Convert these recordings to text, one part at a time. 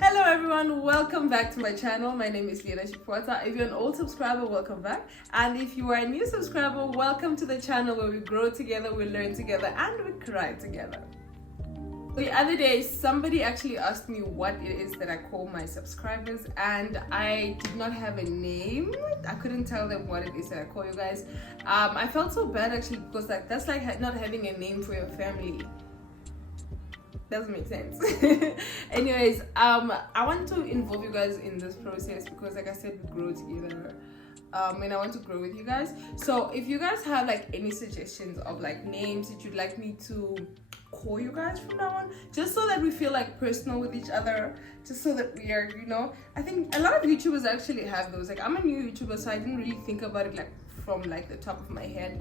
Hello everyone, welcome back to my channel. My name is Leena Shipwata. If you're an old subscriber, welcome back. And if you are a new subscriber, welcome to the channel where we grow together, we learn together, and we cry together. The other day, somebody actually asked me what it is that I call my subscribers, and I did not have a name. I couldn't tell them what it is that I call you guys. I felt so bad actually because that's like not having a name for your family. Doesn't make sense. Anyways, I want to involve you guys in this process because, like I said, we grow together. And I want to grow with you guys. So if you guys have like any suggestions of like names that you'd like me to call you guys from now on, just so that we feel like personal with each other, just so that we are, I think a lot of YouTubers actually have those. Like, I'm a new YouTuber, so I didn't really think about it like from like the top of my head.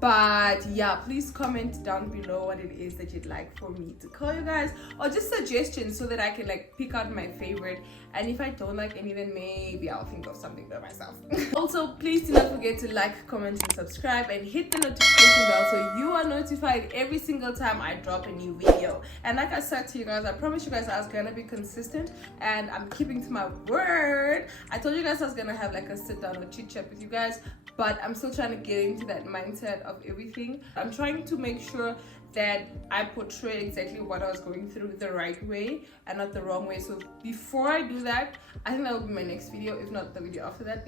But yeah, please comment down below what it is that you'd like for me to call you guys, or just suggestions so that I can like pick out my favorite. And if I don't like any, then maybe I'll think of something by myself. Also, please do not forget to like, comment, and subscribe, and hit the notification bell so you are notified every single time I drop a new video. And like I said to you guys, I promise you guys I was gonna be consistent, and I'm keeping to my word. I told you guys I was gonna have like a sit down or chit chat with you guys, but I'm still trying to get into that mindset of everything. I'm trying to make sure that I portray exactly what I was going through the right way and not the wrong way. So before I do that, I think that will be my next video, if not the video after that.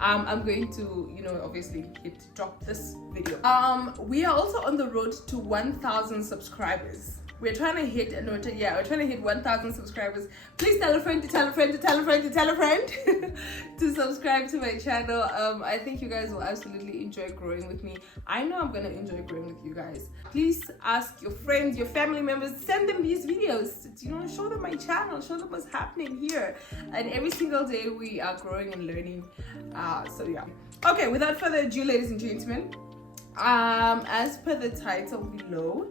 I'm going to, obviously drop this video. We are also on the road to 1,000 subscribers. We're trying to hit, we're trying to hit 1,000 subscribers. Please tell a friend to tell a friend to tell a friend to tell a friend to subscribe to my channel. I think you guys will absolutely enjoy growing with me. I know I'm gonna enjoy growing with you guys. Please ask your friends, your family members, send them these videos. Show them my channel, show them what's happening here. And every single day we are growing and learning. So yeah. Okay, without further ado, ladies and gentlemen, as per the title below,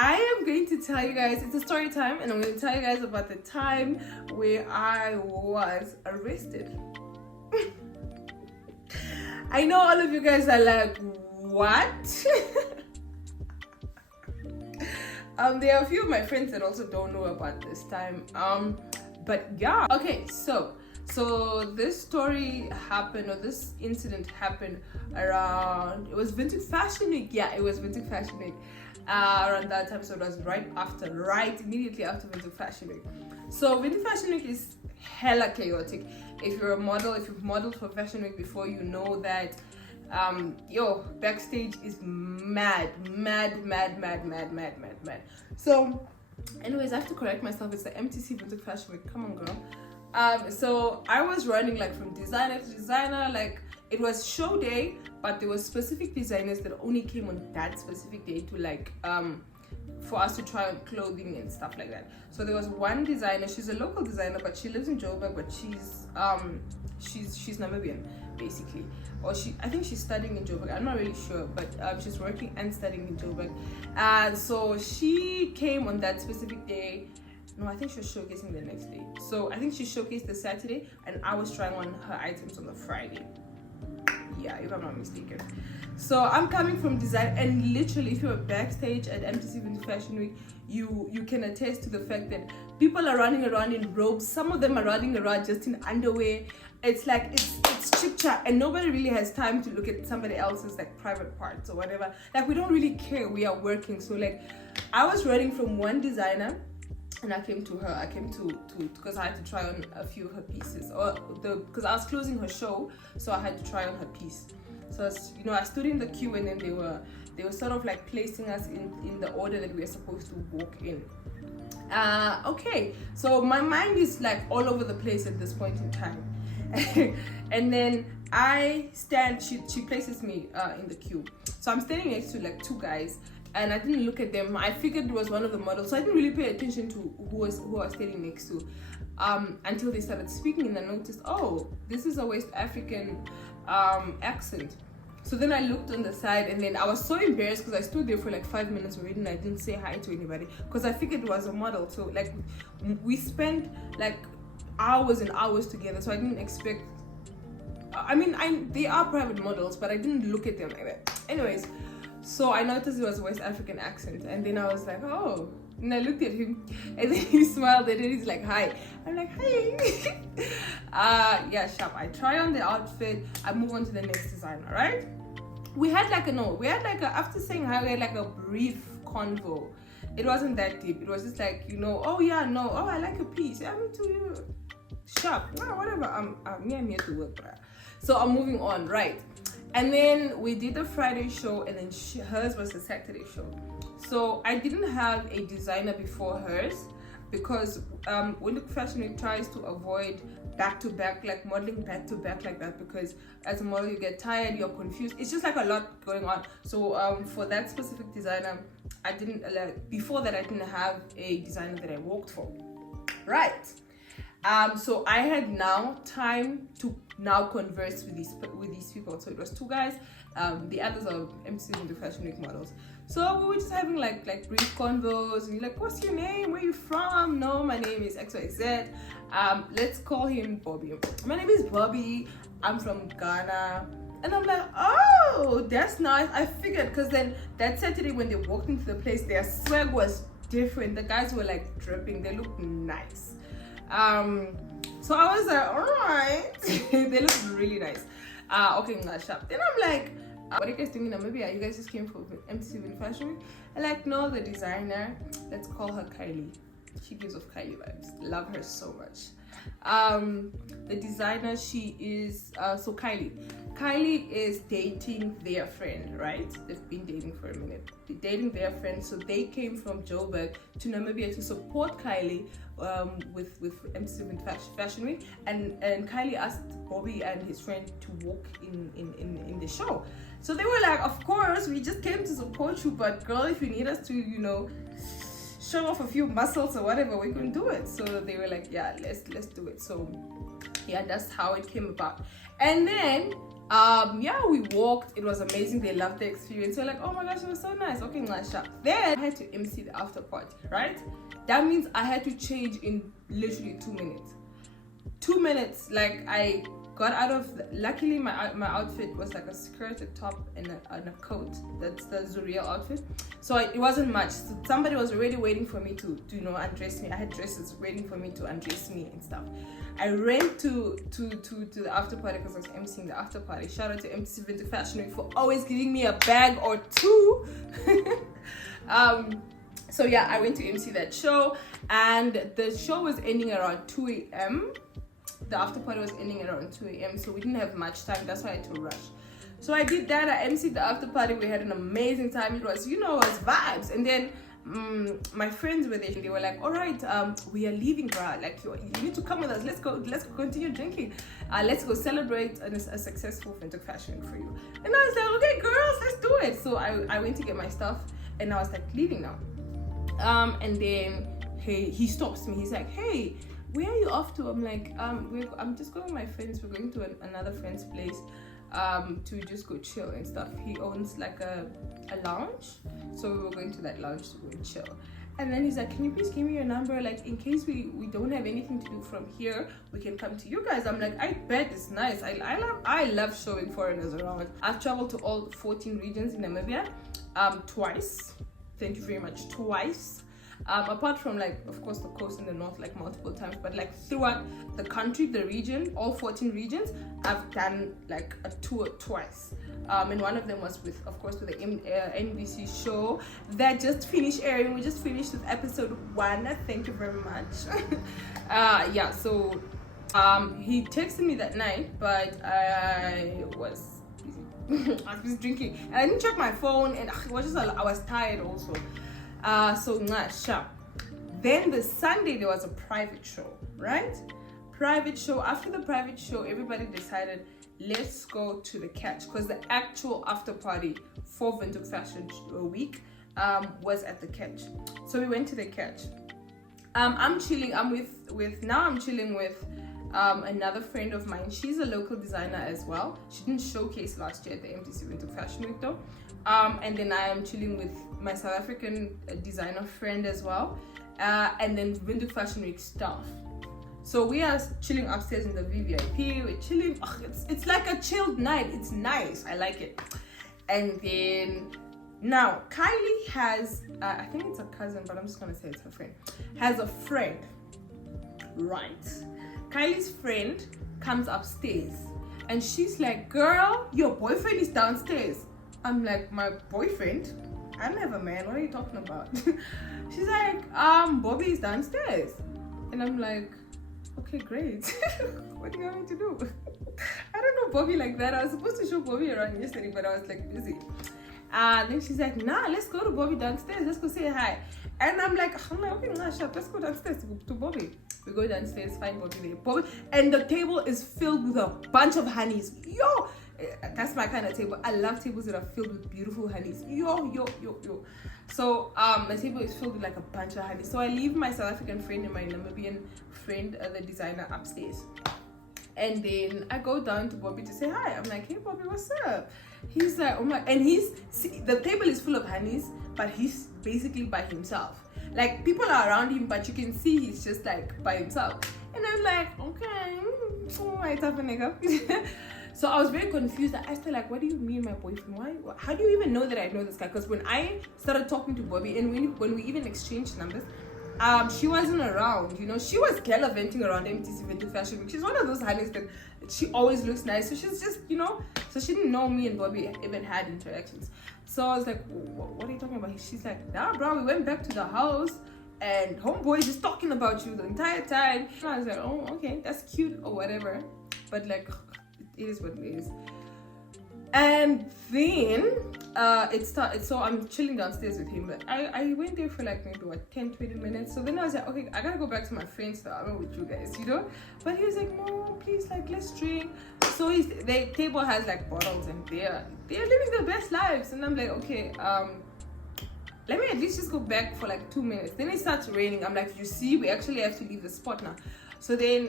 I am going to tell you guys, it's a story time, and I'm going to tell you guys about the time where I was arrested. I know all of you guys are like, what? There are a few of my friends that also don't know about this time. But yeah. Okay, so this story happened, or this incident happened around, it was Vintage Fashion Week. Yeah, it was Vintage Fashion Week. Around that time, so it was right immediately after Vintage Fashion Week. So Vintage Fashion Week is hella chaotic. If you're a model, if you've modeled for Fashion Week before, you know that backstage is mad. So anyways, I have to correct myself, it's the MTC Vintage Fashion Week. Come on, girl. So I was running like from designer to designer, like it was show day, but there were specific designers that only came on that specific day to like for us to try on clothing and stuff like that. So there was one designer, she's a local designer, but she lives in Joburg, but she's Namibian basically, or I think she's studying in Joburg, I'm not really sure, but she's working and studying in Joburg. And so she came on that specific day. No, I think she was showcasing the next day. So I think she showcased the Saturday, and I was trying on her items on the Friday. Yeah, if I'm not mistaken. So I'm coming from design, and literally if you're backstage at MTC Vintage Fashion Week, you can attest to the fact that people are running around in robes. Some of them are running around just in underwear. It's like it's chit chat, and nobody really has time to look at somebody else's like private parts or whatever. Like, we don't really care, we are working. So like I was running from one designer, and I came to her. I came to because I had to try on a few of her pieces, because I was closing her show, so I had to try on her piece. So I stood in the queue, and then they were sort of like placing us in the order that we were supposed to walk in. Okay, so my mind is like all over the place at this point in time. And then I stand. She places me in the queue, so I'm standing next to like two guys. And I didn't look at them. I figured it was one of the models, so I didn't really pay attention to who I was standing next to, until they started speaking, and I noticed, oh, this is a West African accent. So then I looked on the side, and then I was so embarrassed because I stood there for like 5 minutes already, and I didn't say hi to anybody because I figured it was a model. So like we spent like hours and hours together, so I didn't expect. I mean, they are private models, but I didn't look at them like that. Anyways. So I noticed it was a West African accent, and then I was like, oh, And I looked at him, and then he smiled, and then he's like, hi. I'm like, hi. Yeah, sharp. I try on the outfit. I move on to the next designer, right? We had like after saying hi, we had like a brief convo. It wasn't that deep. It was just like, you know, oh yeah, no, oh, I like your piece. Yeah, me too. You sharp. No, whatever. I'm here to work, bruh. So I'm moving on, right? And then we did the Friday show, and then hers was the Saturday show. So I didn't have a designer before hers because when the fashion week tries to avoid back-to-back, like modeling back-to-back like that, because as a model you get tired, you're confused. It's just like a lot going on. So for that specific designer, I didn't before that I didn't have a designer that I worked for, right? So I had now time to now converse with these people. So it was 2 guys. The others are MCs in the fashion week models. So we were just having like brief convos, and you're like, what's your name? Where are you from? No, my name is XYZ. Let's call him Bobby. My name is Bobby. I'm from Ghana. And I'm like, oh, that's nice. I figured, because then that Saturday when they walked into the place, their swag was different. The guys were like dripping. They looked nice. So I was like, all right. They look really nice. Okay, not sharp. Then I'm like, what are you guys doing in Namibia? You guys just came for MTV Fashion Week? I'm like, no, the designer, let's call her Kylie. She gives off Kylie vibes. Love her so much. The designer, she is so Kylie is dating their friend, right? They've been dating for a minute. They're dating their friend, so they came from Joburg to Namibia to support Kylie with MTV Fashion Week, and Kylie asked Bobby and his friend to walk in the show. So they were like, of course, we just came to support you, but girl, if you need us to, you know, show off a few muscles or whatever, we can do it. So they were like, yeah, let's do it. So yeah, that's how it came about. And then yeah, we walked. It was amazing. They loved the experience. They're like, oh my gosh, it was so nice. Okay, nice shot. Then I had to MC the after party, right? That means I had to change in literally 2 minutes. 2 minutes. Like, I got out of luckily my outfit was like a skirt, a top, and a coat. That's the real outfit. So it wasn't much. So somebody was already waiting for me to you know, undress me. I had dresses waiting for me to undress me and stuff. I ran to the after party because I was emceeing the after party. Shout out to MC Vintage Fashion Week for always giving me a bag or 2. So yeah, I went to MC that show, and the show was ending around 2 a.m. The after party was ending around 2 a.m. so we didn't have much time. That's why I had to rush. So I did that. I emceed the after party. We had an amazing time. It was, you know, it was vibes. And then my friends were there. They were like, all right, we are leaving, bruh. Like, you need to come with us. Let's go continue drinking. Let's go celebrate a successful Vintage Fashion Week for you. And I was like, okay, girls, let's do it. So I went to get my stuff, and I was like, leaving now. And then he stops me. He's like, hey, where are you off to? I'm like, I'm just going with my friends. We're going to another friend's place to just go chill and stuff. He owns like a lounge, so we were going to that lounge to go and chill. And then he's like, can you please give me your number, like in case we don't have anything to do from here, we can come to you guys. I'm like, I bet it's nice. I love showing foreigners around. I've traveled to all 14 regions in Namibia twice. Thank you very much. Twice. Apart from, like, of course, the coast in the north, like multiple times, but like throughout the country, the region, all 14 regions, I've done like a tour twice. And one of them was with, of course, with the NBC show that just finished airing. We just finished with episode 1. Thank you very much. Yeah, so he texted me that night, but I was busy. I was busy drinking, and I didn't check my phone, and it was just I was tired also. So sharp. Then the Sunday there was a private show, right? Private show. After the private show, everybody decided, let's go to the catch, because the actual after party for Vintage Fashion Week was at the catch. So we went to the catch. I'm chilling. I'm chilling with another friend of mine. She's a local designer as well. She didn't showcase last year at the MTC Vintage Fashion Week though. And then I am chilling with my South African designer friend as well, and then Vintage Fashion Week staff. So we are chilling upstairs in the VVIP. We're chilling. It's like a chilled night. It's nice. I like it. And then Now, Kylie has, I think it's a cousin, but I'm just gonna say it's her friend, has a friend, right? Kylie's friend comes upstairs and she's like, girl, your boyfriend is downstairs. I'm like, my boyfriend? I don't have a man, what are you talking about? She's like, Bobby is downstairs. And I'm like, okay, great. What do you want me to do? I don't know Bobby like that. I was supposed to show Bobby around yesterday, but I was like busy. And then she's like, nah, let's go to Bobby downstairs. Let's go say hi. And I'm like, okay, nah, shut. Let's go downstairs to Bobby. We go downstairs, find Bobby there. Bobby, and the table is filled with a bunch of honeys. Yo, that's my kind of table. I love tables that are filled with beautiful honeys. Yo. So the table is filled with like a bunch of honeys. So I leave my South African friend and my Namibian friend, the designer, upstairs. And then I go down to Bobby to say hi. I'm like, hey Bobby, what's up? He's like, oh my, and the table is full of honeys, but he's basically by himself. Like, people are around him, but you can see he's just like by himself. And I'm like, okay, what's up, nigga? So I was very confused. I asked her, like, what do you mean, my boyfriend? Why? How do you even know that I know this guy? Because when I started talking to Bobby, and when we even exchanged numbers, she wasn't around, you know. She was gallivanting around MTC Vintage Fashion Week. She's one of those honeys that she always looks nice. So she's just, you know, so she didn't know me and Bobby even had interactions. So I was like, what are you talking about? She's like, nah, bro, we went back to the house and homeboy is just talking about you the entire time. And I was like, oh, okay, that's cute or whatever. But like, it is what it is. And then it started, so I'm chilling downstairs with him, but I went there for like maybe 10-20 minutes. So then I was like, okay, I gotta go back to my friends now. I'm with you guys, you know. But he was like, no, please, like, let's drink. So the table has like bottles and they're living their best lives. And I'm like, okay, let me at least just go back for like 2 minutes. Then it starts raining. I'm like, you see, we actually have to leave the spot now. So then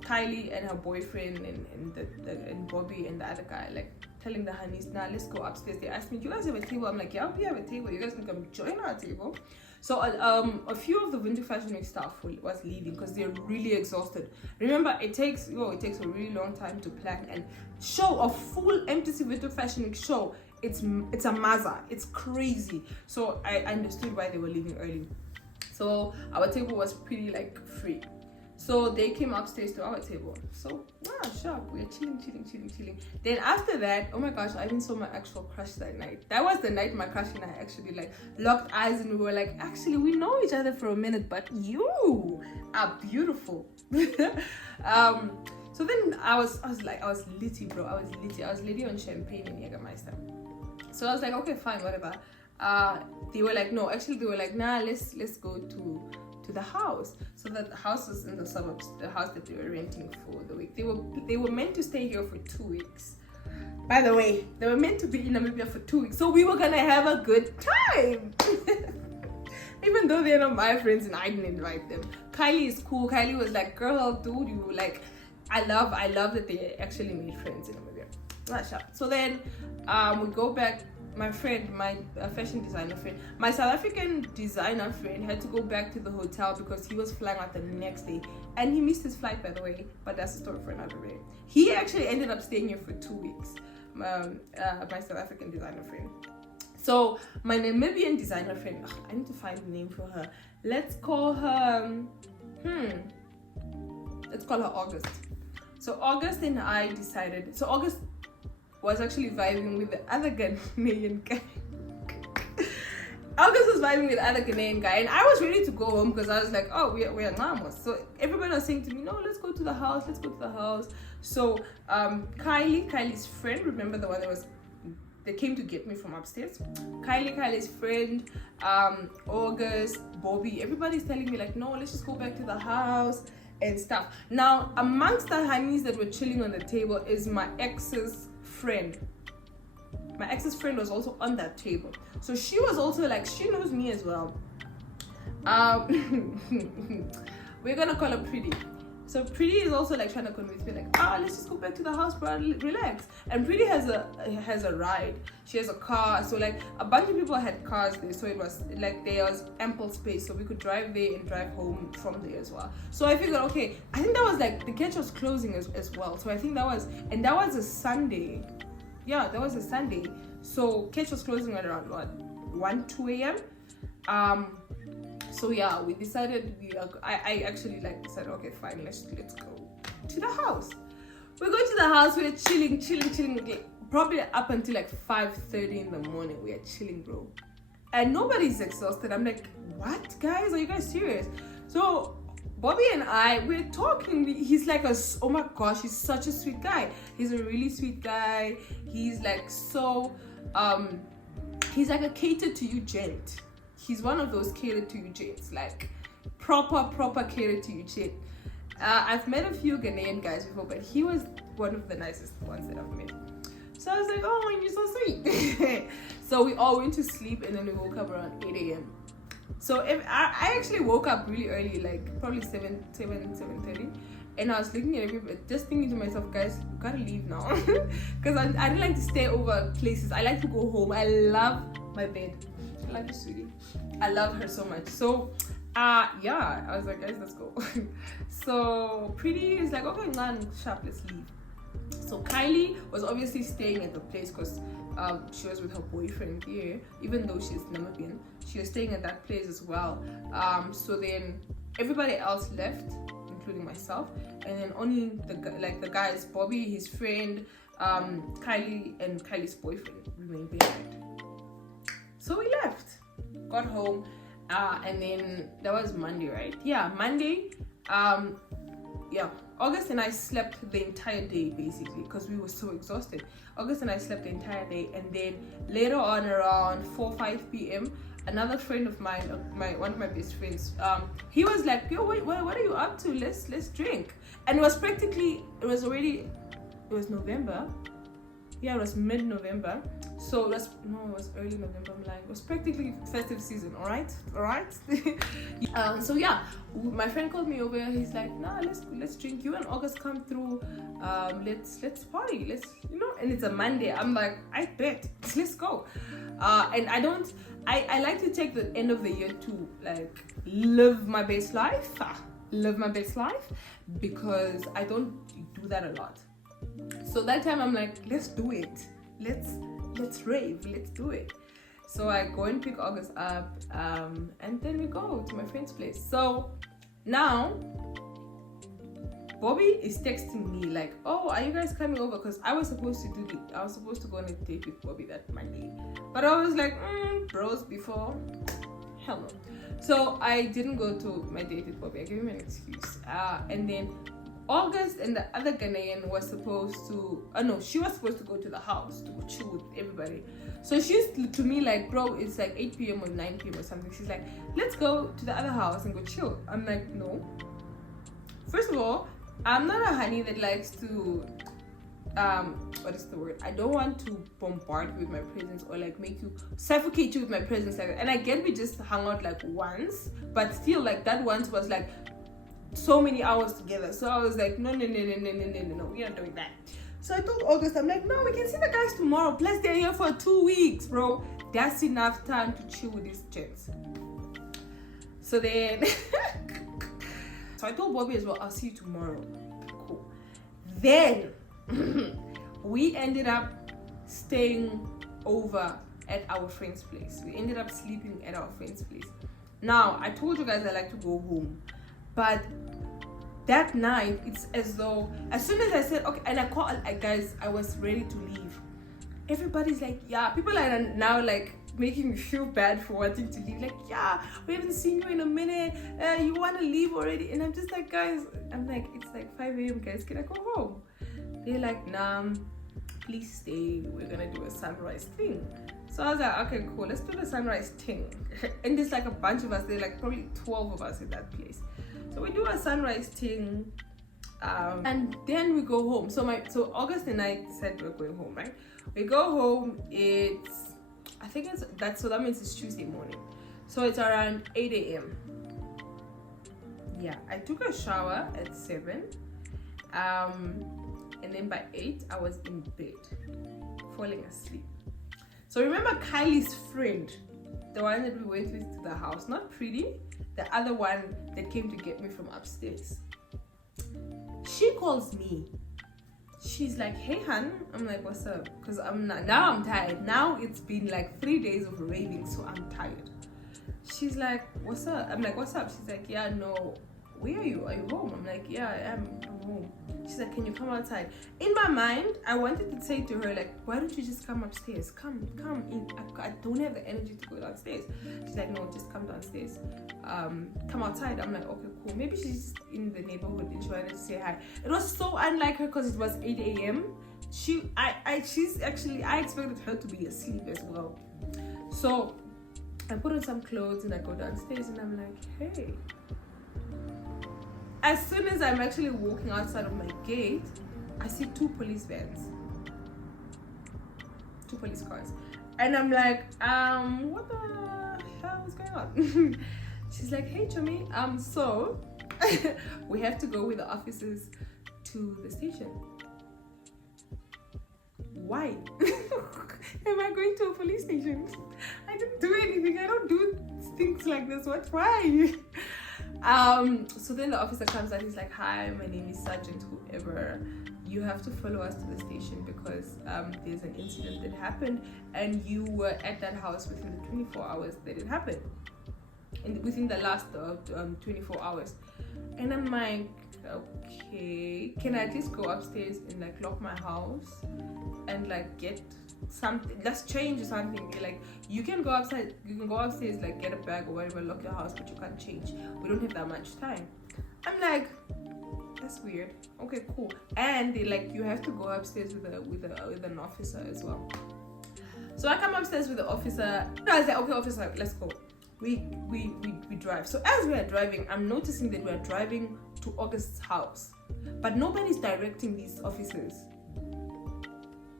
Kylie and her boyfriend and Bobby and the other guy, like, telling the honeys, nah, let's go upstairs. They asked me, do you guys have a table? I'm like, yeah, we have a table. You guys can come join our table. So a few of the Winter Fashion Week staff was leaving because they're really exhausted. Remember, it takes a really long time to plan and show a full MTC Winter Fashion Week show. It's a maza. It's crazy. So I understood why they were leaving early. So our table was pretty like free. So they came upstairs to our table. So wow, sharp. We're chilling. Then after that, oh my gosh, I even saw my actual crush that night. That was the night my crush and I actually like locked eyes and we were like, actually, we know each other for a minute, but you are beautiful. So then I was litty, bro. I was litty on champagne and Jägermeister. So I was like, okay, fine, whatever. They were like, no, actually they were like, nah, let's go to the house. So that the house is in the suburbs, the house that they were renting for the week. They were meant to stay here for 2 weeks. By the way, they were meant to be in Namibia for 2 weeks. So we were gonna have a good time. Even though they're not my friends and I didn't invite them. Kylie is cool. Kylie was like, girl, dude, you like, I love that they actually made friends in Namibia. Not sure. So then we go back. My friend, my fashion designer friend, my South African designer friend had to go back to the hotel because he was flying out the next day. And he missed his flight, by the way, but that's a story for another day. He actually ended up staying here for 2 weeks, my South African designer friend. So my Namibian designer friend, I need to find a name for her. Let's call her, let's call her August. So August and I decided, so August was actually vibing with the other Ghanaian guy. August was vibing with the other Ghanaian guy, and I was ready to go home because I was like, oh, we're Namos. So everybody was saying to me, no, let's go to the house. So Kylie's friend, remember the one that came to get me from upstairs? Kylie's friend, August, Bobby, everybody's telling me like, no, let's just go back to the house and stuff. Now, amongst the honeys that were chilling on the table is my ex's friend. My ex's friend was also on that table. So she was also like, she knows me as well. We're gonna call her Pretty. So Pretty is also like trying to convince me like, let's just go back to the house, bro, relax. And Pretty has a ride. She has a car. So like a bunch of people had cars there. So it was like there was ample space. So we could drive there and drive home from there as well. So I figured, okay, I think that was like, the catch was closing as well. So I think that was a Sunday. yeah, that was a Sunday. So Ketch was closing at around what, 1-2 a.m. So yeah, we decided I actually like said, okay, fine, let's go to the house. We go to the house, we're chilling, like, probably up until like 5:30 in the morning. We are chilling, bro, and nobody's exhausted. I'm like, what, guys, are you guys serious? So Bobby and we're talking. He's like oh my gosh, he's such a sweet guy. He's a really sweet guy. He's like so he's like a catered to you gent. He's one of those catered to you gents, like proper catered to you gent. I've met a few Ghanaian guys before, but he was one of the nicest ones that I've met. So I was like, oh, you're so sweet. So we all went to sleep, and then we woke up around 8 a.m. So I actually woke up really early, like probably 7:30, and I was looking at everybody, just thinking to myself, guys, we gotta leave now, because I don't like to stay over places. I like to go home. I love my bed. I love you, sweetie. I love her so much. So yeah, I was like, guys, let's go. So Pretty is like, okay, man, sharp, let's leave. So Kylie was obviously staying at the place because she was with her boyfriend here, even though she's Namibian. She was staying at that place as well. So then everybody else left, including myself, and then only the guys, Bobby, his friend, Kylie, and Kylie's boyfriend remained behind. So we left, got home, and then that was Monday, right? Yeah, Monday. Yeah, August and I slept the entire day basically because we were so exhausted. August and I slept the entire day, and then later on around 4-5 p.m. another friend of mine, one of my best friends, he was like, yo, wait, what are you up to? Let's drink. And it was November. Yeah, it was mid-November. So it was early November. I'm like, it was practically festive season. All right. So yeah, my friend called me over. He's like, nah, let's drink. You and August come through. Let's party. And it's a Monday. I'm like, I bet. Let's go. And I like to take the end of the year to like live my best life. Because I don't do that a lot. So that time I'm like, let's do it. Let's rave. Let's do it. So I go and pick August up, and then we go to my friend's place. So now Bobby is texting me like, oh, are you guys coming over? Because I was supposed to go on a date with Bobby that Monday, but I was like, bros before, hell no. So I didn't go to my date with Bobby. I gave him an excuse, and then August and the other Ghanaian was supposed to, she was supposed to go to the house to chill with everybody. So she's to me like, bro, it's like 8 p.m. or 9 p.m. or something. She's like, let's go to the other house and go chill. I'm like, no. First of all, I'm not a honey that likes to, what is the word? I don't want to bombard you with my presence or like make you suffocate you with my presence. And I get we just hung out like once, but still like that once was like so many hours together. So I was like, no, we are doing that. So I told August, I'm like, no, we can see the guys tomorrow. Plus they're here for 2 weeks, bro. That's enough time to chill with these gents. So then so I told Bobby as well, I'll see you tomorrow. Cool. Then we ended up staying over at our friend's place. We ended up sleeping at our friend's place. Now I told you guys I like to go home, but that night, it's as though, as soon as I said, okay, and I called, guys, I was ready to leave. Everybody's like, yeah, people are now like making me feel bad for wanting to leave. Like, yeah, we haven't seen you in a minute. You want to leave already? And I'm just like, guys, I'm like, it's like 5 a.m., guys, can I go home? They're like, nah, please stay. We're going to do a sunrise thing. So I was like, okay, cool, let's do the sunrise thing. And there's like a bunch of us, there's like probably 12 of us in that place. So we do a sunrise thing, and then we go home. So August and I said we're going home, right? We go home. So that means it's Tuesday morning. So it's around 8 a.m. Yeah, I took a shower at 7, and then by 8 I was in bed, falling asleep. So remember Kylie's friend, the one that we went with to the house, not Pretty, the other one that came to get me from upstairs. She calls me. She's like, hey hun. I'm like, what's up? Because I'm tired. Now it's been like 3 days of raving, so I'm tired. She's like, what's up? I'm like, what's up? She's like, yeah, no. Where are you? Are you home? I'm like, yeah, I'm home. She's like, can you come outside? In my mind, I wanted to say to her, like, why don't you just come upstairs? Come in. I don't have the energy to go downstairs. She's like, no, just come downstairs. Come outside. I'm like, okay, cool. Maybe she's in the neighborhood and she wanted to say hi. It was so unlike her because it was 8 a.m. I expected her to be asleep as well. So I put on some clothes and I go downstairs and I'm like, hey. As soon as I'm actually walking outside of my gate, I see 2 police vans. 2 police cars. And I'm like, what the hell is going on? She's like, hey Chomi, so we have to go with the officers to the station. Why? Am I going to a police station? I didn't do anything. I don't do things like this. What? Why? So then the officer comes and he's like, hi, my name is Sergeant whoever. You have to follow us to the station because there's an incident that happened and you were at that house within the 24 hours that it happened. Within the last 24 hours. And I'm like, okay, can I just go upstairs and like lock my house and like get something, let's change or something. Like, you can go upstairs, like get a bag or whatever, lock your house, but you can't change. We don't have that much time. I'm like, that's weird. Okay, cool. And they like, you have to go upstairs with an officer as well. So I come upstairs with the officer. I was like, okay, officer, let's go. We drive. So as we are driving, I'm noticing that we are driving to August's house, but nobody's directing these officers.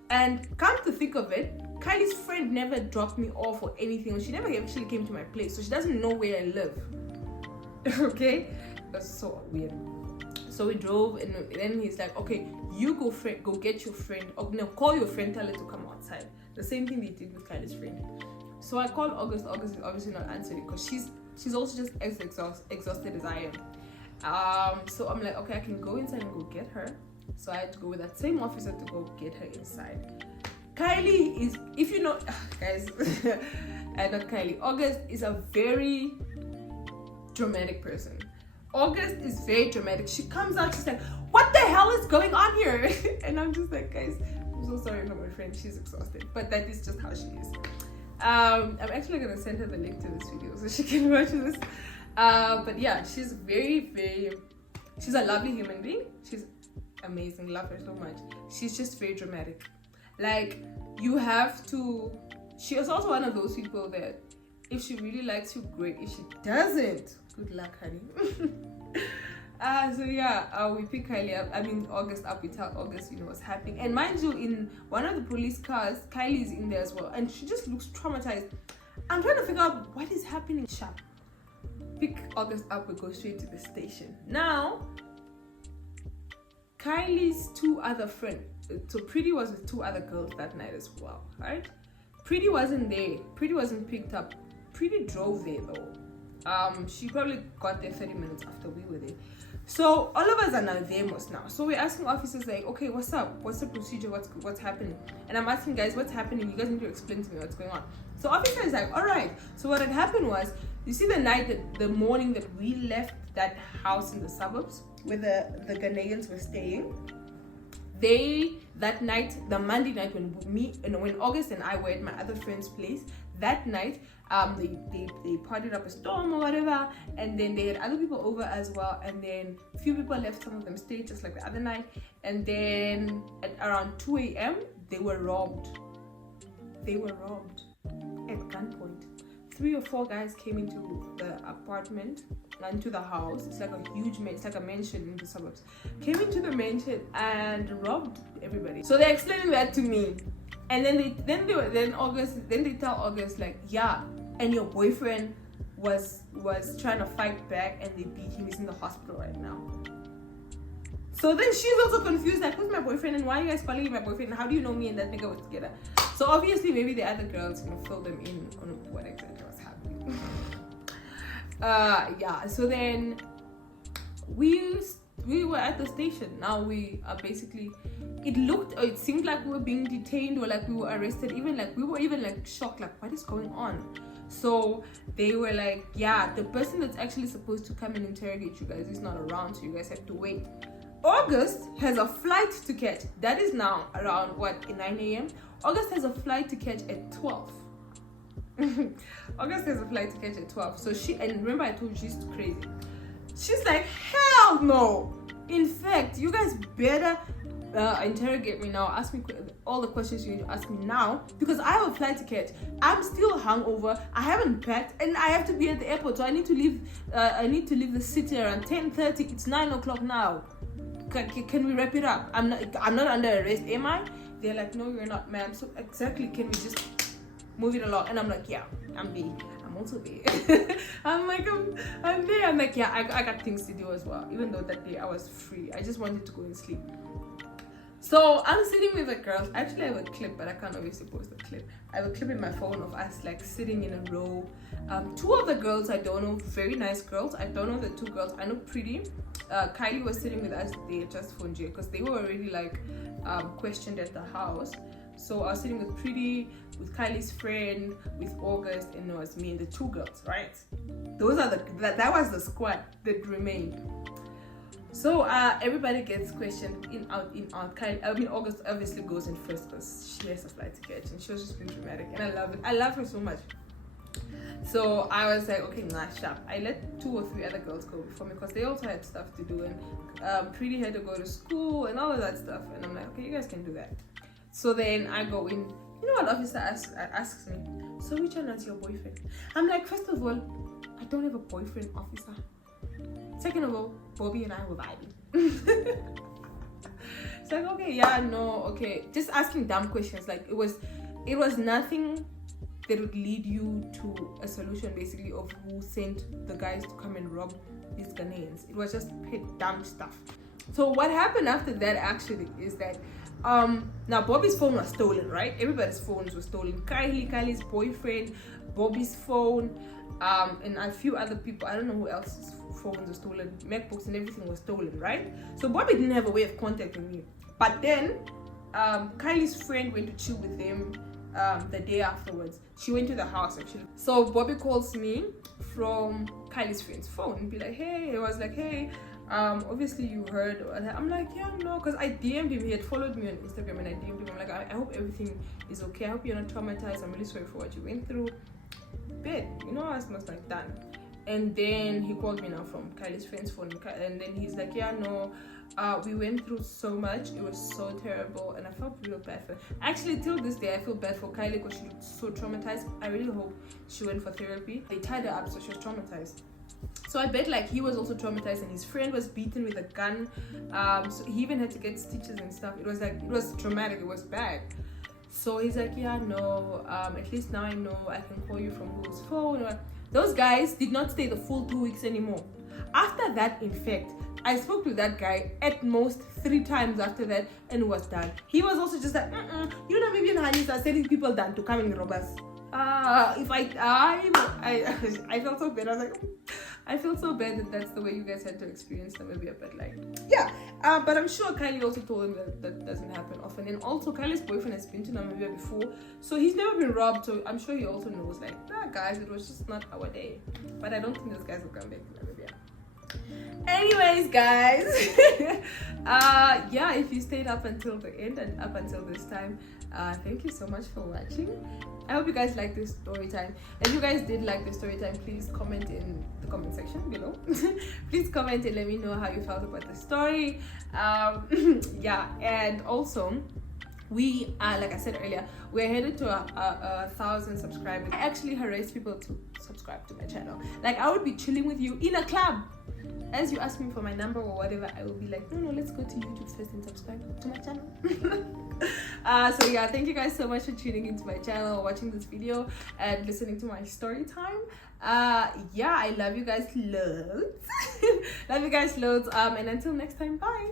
And come to think of it, Kylie's friend never dropped me off or anything. She never actually came to my place, so she doesn't know where I live. Okay, that's so weird. So we drove, and then he's like, okay, you go get your friend, or no, call your friend, tell her to come outside. The same thing they did with Kylie's friend. So I called August. August is obviously not answering because she's also just as exhausted as I am. So I'm like, okay, I can go inside and go get her. So I had to go with that same officer to go get her inside. Kylie is, if you know, guys, not Kylie. August is a very dramatic person. August is very dramatic. She comes out, she's like, what the hell is going on here? And I'm just like, guys, I'm so sorry for my friend. She's exhausted, but that is just how she is. I'm actually gonna send her the link to this video so she can watch this. But yeah, she's she's a lovely human being. She's amazing, love her so much. She's just very dramatic. Like, you have to, she is also one of those people that if she really likes you, great. If she doesn't, good luck, honey. So yeah, we pick Kylie up, August up. We tell August, you know, what's happening. And mind you, in one of the police cars, Kylie's in there as well, and she just looks traumatized. I'm trying to figure out what is happening. Sharp. Pick August up, we go straight to the station. Now, Kylie's 2 other friends, so Pretty was with 2 other girls that night as well, right? Pretty wasn't there. Pretty wasn't picked up. Pretty drove there though. She probably got there 30 minutes after we were there. So all of us are now there most now. So we're asking officers like, okay, what's up? What's the procedure? What's happening? And I'm asking guys, what's happening? You guys need to explain to me what's going on. So officer is like, all right. So what had happened was, you see the morning that we left that house in the suburbs where the Ghanaians were staying, that night, the Monday night when August and I were at my other friend's place, that night, they partied up a storm or whatever, and then they had other people over as well, and then a few people left, some of them stayed just like the other night, and then at around 2 a.m. they were robbed at gunpoint. 3 or 4 guys came into the apartment, into the house. It's like it's like a mansion in the suburbs. Came into the mansion and robbed everybody. So they're explaining that to me, and then they tell August like, yeah, and your boyfriend was trying to fight back and they beat him. He's in the hospital right now. So then she's also confused, like, who's my boyfriend and why are you guys calling him my boyfriend? How do you know me and that nigga was together? So obviously maybe the other girls, you know, fill them in on what exactly was happening. Yeah, so then we we were at the station. Now we are basically, it seemed like we were being detained or like we were arrested. We were even like shocked, like what is going on? So they were like, yeah, the person that's actually supposed to come and interrogate you guys is not around, so you guys have to wait. August has a flight to catch. That is now around 9 a.m. August has a flight to catch at 12. August has a flight to catch at 12. So and remember I told you she's crazy. She's like, hell no. In fact, you guys better interrogate me now. Ask me all the questions you need to ask me now, because I have a flight to catch. I'm still hungover. I haven't packed, and I have to be at the airport. So I need to leave. I need to leave the city around 10:30. It's 9 o'clock now. Can we wrap it up? I'm not under arrest, am I? They're like, no, you're not, ma'am. So exactly, can we just move it along? And I'm like, yeah, I'm there. I'm also there. I'm there. I'm like, yeah, I got things to do as well. Even though that day I was free, I just wanted to go and sleep. So I'm sitting with the girls. Actually, I have a clip, but I can't obviously post the clip. I have a clip in my phone of us like sitting in a row. Two of the girls I don't know, very nice girls. I don't know the two girls. I know Pretty. Kylie was sitting with us there just for Njay, because they were already like questioned at the house. So I was sitting with Pretty, with Kylie's friend, with August, and it was me and the two girls, right? Those are that was the squad that remained. So everybody gets questioned in out. Kylie, August obviously goes in first because she has a flight to catch, and she was just being dramatic, and I love it. I love her so much. So I was like, okay, nah, sharp. I let 2 or 3 other girls go before me because they also had stuff to do, and Pretty had to go to school and all of that stuff. And I'm like, okay, you guys can do that. So then I go in. You know what officer asks me? So which one is your boyfriend? I'm like, first of all, I don't have a boyfriend, officer. Second of all, Bobby and I were vibing. It's like, okay, yeah, no, okay. Just asking dumb questions. Like it was nothing that would lead you to a solution basically of who sent the guys to come and rob these Ghanaians. It was just dumb stuff. So what happened after that actually is that now Bobby's phone was stolen, right? Everybody's phones were stolen. Kylie's boyfriend, Bobby's phone, and a few other people. I don't know who else's phones were stolen. MacBooks and everything was stolen, right? So Bobby didn't have a way of contacting me. But then Kylie's friend went to chill with them the day afterwards. She went to the house actually. So Bobby calls me from Kylie's friend's phone and be like, hey, it was like, hey, obviously you heard. I'm like, yeah, no, because I DM'd him. He had followed me on Instagram, and I DM'd him. I'm like, I hope everything is okay. I hope you're not traumatized. I'm really sorry for what you went through. But you know, I was like done. And then he called me now from Kylie's friend's phone, and then he's like, yeah, no, we went through so much. It was so terrible, and I felt real bad for her. Actually, till this day, I feel bad for Kylie because she looked so traumatized. I really hope she went for therapy. They tied her up, so she was traumatized. So I bet like he was also traumatized, and his friend was beaten with a gun. So he even had to get stitches and stuff. It was traumatic. It was bad. So he's like, yeah, no, at least now I know I can call you from whose phone. Those guys did not stay the full 2 weeks anymore. After that, in fact, I spoke to that guy at most 3 times after that, and it was done. He was also just like, you Namibian honeys are sending people down to come and rob us. I felt so bad. I was like, I feel so bad that that's the way you guys had to experience Namibia, but like, yeah. But I'm sure Kylie also told him that doesn't happen often. And also, Kylie's boyfriend has been to Namibia before, so he's never been robbed. So I'm sure he also knows, like, guys, it was just not our day. But I don't think those guys will come back to Namibia. Anyways, guys, yeah, if you stayed up until the end and up until this time, thank you so much for watching. I hope you guys liked this story time. If you guys did like the story time, please comment in the comment section below. Please comment and let me know how you felt about the story. Yeah, and also we like I said earlier, we're headed to a 1,000 subscribers. I actually harass people to subscribe to my channel. Like, I would be chilling with you in a club. As you ask me for my number or whatever, I will be like, no, let's go to YouTube first and subscribe to my channel. So yeah, thank you guys so much for tuning into my channel, watching this video, and listening to my story time. Yeah, I love you guys loads. Love you guys loads. And until next time, bye.